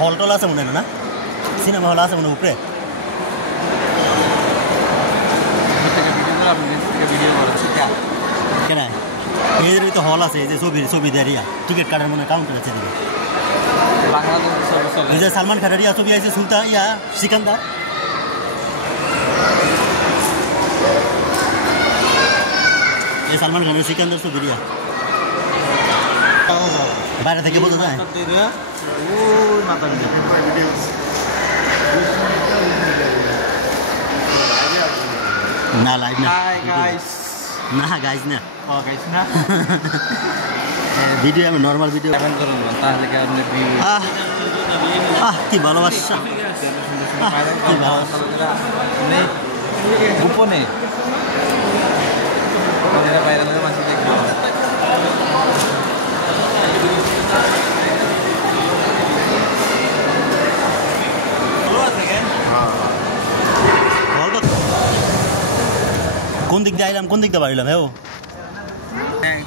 হল টল আছে মনে না সিনেমা হল আছে মনে উপরে কেন এর তো হল আছে এই যে ছবি দেরিয়া টিকিট কাটার মনে কাউন্টার আছে এই যে সালমান খানের ইয়া ছবি আছে সুলতান ইয়া সিকান্দার এই সালমান খানের সিকান্দার ছবি দিয়া বাইরে থেকে বোঝা যায় না লাইভ না না গাইজ না ভিডিও আমি নর্মাল ভিডিও কি ভালোবাসা কি ভালোবাসা গোপনে বাইরে মাসে দেখবো কোন দিক দিয়ে আইলাম কোন দিক দিয়ে বাড়িলাম হ্যাঁ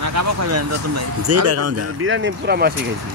না কাবা খাইবেন রতন ভাই যেই দেখানো যায় বিরিয়ানি পুরা মাসি খাইছি